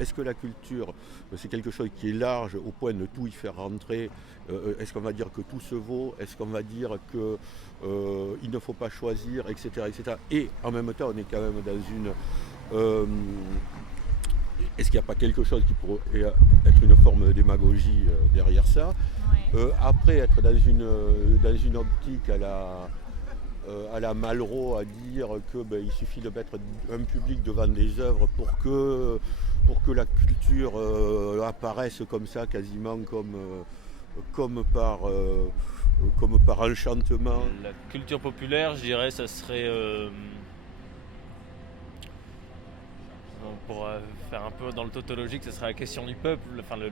est-ce que la culture, c'est quelque chose qui est large au point de tout y faire rentrer? Est-ce qu'on va dire que tout se vaut? Est-ce qu'on va dire que il ne faut pas choisir, etc., etc. Et en même temps, on est quand même dans une... euh, est-ce qu'il n'y a pas quelque chose qui pourrait être une forme de démagogie derrière ça? Ouais. Après, être dans une optique à la Malraux, à dire que il suffit de mettre un public devant des œuvres pour que la culture apparaisse comme ça, quasiment comme par, comme par enchantement. La culture populaire, je dirais, ça serait pour faire un peu dans le tautologique, ce serait la question du peuple, enfin Ouais.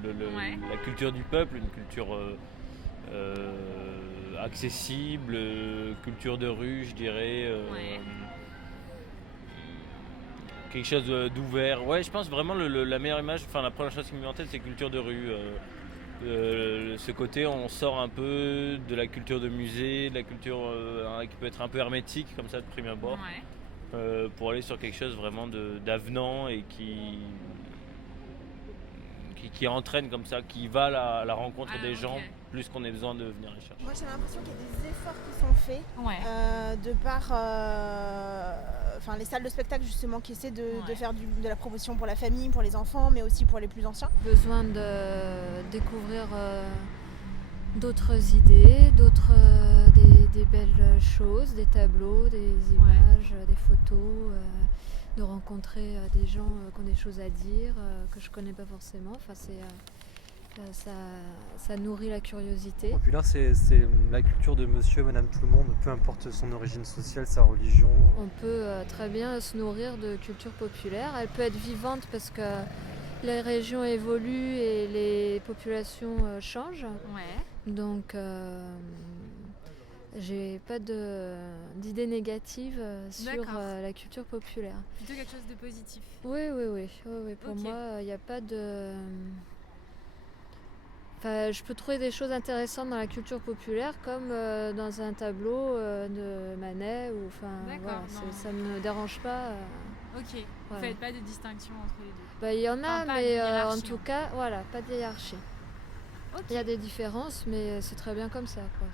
la culture du peuple, une culture accessible, culture de rue, je dirais, Ouais. quelque chose d'ouvert. Ouais, je pense vraiment la meilleure image, enfin la première chose qui me vient en tête, c'est culture de rue. Ce côté, on sort un peu de la culture de musée, de la culture qui peut être un peu hermétique comme ça de prime abord, Ouais. pour aller sur quelque chose vraiment d'avenant et qui entraîne comme ça, qui va à la rencontre Ah, des ok. gens plus qu'on ait besoin de venir les chercher. Moi j'ai l'impression qu'il y a des efforts qui sont faits Ouais. de par les salles de spectacle justement qui essaient de Ouais. faire de la promotion pour la famille, pour les enfants, mais aussi pour les plus anciens. Besoin de découvrir d'autres idées, des belles choses, des tableaux, des images, des photos, de rencontrer des gens qui ont des choses à dire que je connais pas forcément. Enfin, ça nourrit la curiosité. Populaire, c'est la culture de monsieur, madame, tout le monde, peu importe son origine sociale, sa religion. On peut très bien se nourrir de culture populaire. Elle peut être vivante parce que les régions évoluent et les populations changent. Ouais. Donc, j'ai pas d'idée négative sur D'accord. la culture populaire. Plutôt quelque chose de positif. Oui. Pour Ok. moi, il n'y a pas de... Enfin, je peux trouver des choses intéressantes dans la culture populaire comme dans un tableau de Manet. D'accord, non. Ça ne me dérange pas. Ok. Vous Voilà. faites pas de distinction entre les deux. Bah, il y en a, Enfin, pas de mais en hiérarchie, tout hein. cas, voilà, pas de hiérarchie. Ok. Il y a des différences, mais c'est très bien comme ça, quoi.